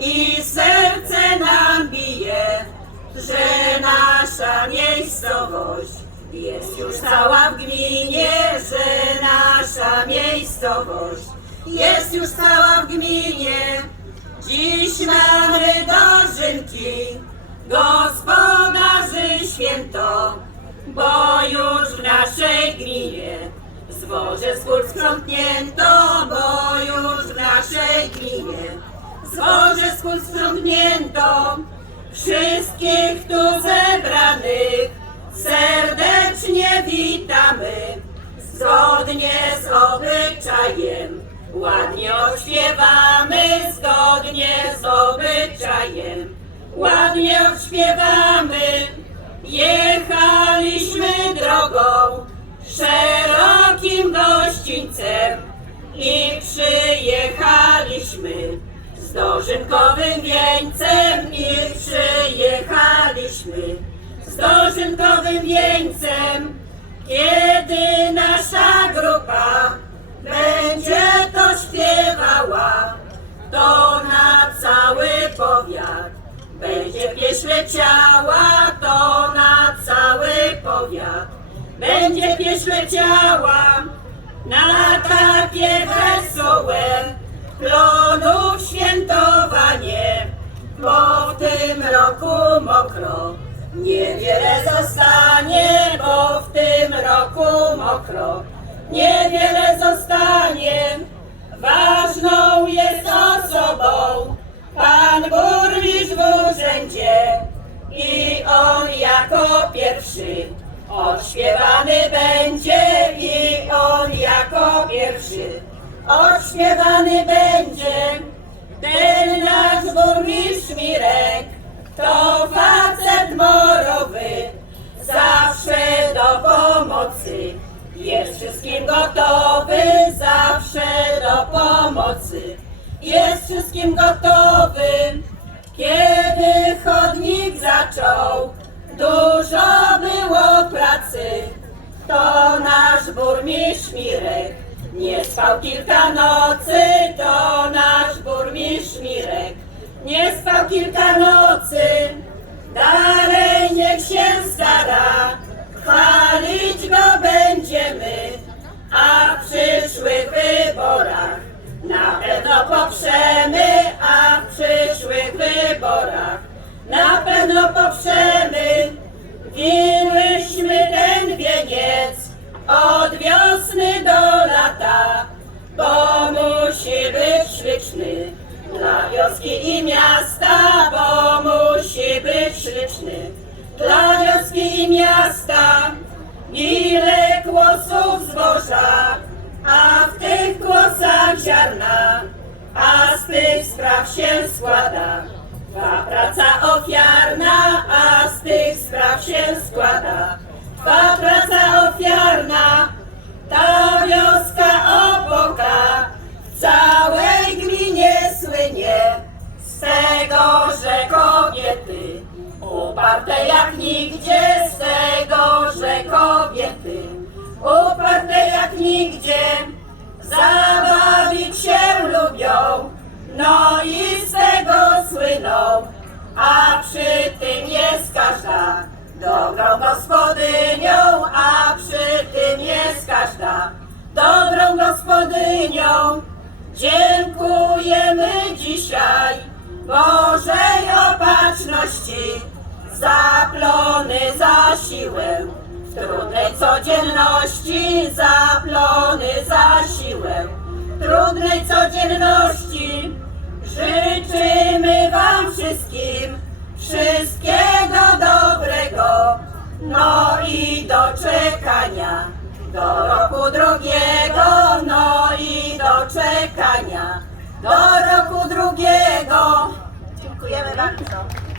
i serce nam bije, że nasza miejscowość jest już cała w gminie, że nasza miejscowość jest już cała w gminie. Dziś mamy dożynki, gospodarzy święto, bo już w naszej gminie zboże z sprzątnięto, bo już w naszej gminie zboże z sprzątnięto. Wszystkich tu zebranych serdecznie witamy, zgodnie z obyczajem. Ładnie odśpiewamy, zgodnie z obyczajem. Ładnie odśpiewamy, jechaliśmy drogą szerokim gościńcem i przyjechaliśmy dożynkowym wieńcem i przyjechaliśmy z dożynkowym wieńcem. Kiedy nasza grupa będzie to śpiewała, to na cały powiat będzie pieśń leciała, to na cały powiat będzie pieśń leciała. Na takie wesołe plonów świętowanie, bo w tym roku mokro. Niewiele zostanie, bo w tym roku mokro. Niewiele zostanie. Ważną jest osobą. Pan burmistrz w urzędzie i on jako pierwszy. Odśpiewany będzie i on jako pierwszy odśpiewany będzie. Ten nasz burmistrz Mirek to facet morowy, zawsze do pomocy. Jest wszystkim gotowy, zawsze do pomocy. Jest wszystkim gotowy. Kiedy chodnik zaczął, dużo było pracy. To nasz burmistrz Mirek nie spał kilka nocy, to nasz burmistrz Mirek nie spał kilka nocy. Dalej niech się stara, chwalić go będziemy, a w przyszłych wyborach na pewno poprzemy, a w przyszłych wyborach na pewno poprzemy. Winłyśmy ten wieniec od wioski i miasta, bo musi być śliczny dla wioski i miasta. Ile kłosów zboża, a w tych kłosach ziarna, a z tych spraw się składa. Twa praca ofiarna, a z tych spraw się składa. Twa praca ofiarna, ta wioska opoka nigdzie, z tego, że kobiety. Uparte jak nigdzie. Zabawić się lubią, no i z tego słyną, a przy tym jest każda dobrą gospodynią, a przy tym jest każda dobrą gospodynią. Dziękujemy dzisiaj za plony, za siłę w trudnej codzienności, za plony, za siłę w trudnej codzienności. Życzymy Wam wszystkim wszystkiego dobrego, no i do czekania do roku drugiego, no i do czekania do roku drugiego. Dziękujemy bardzo.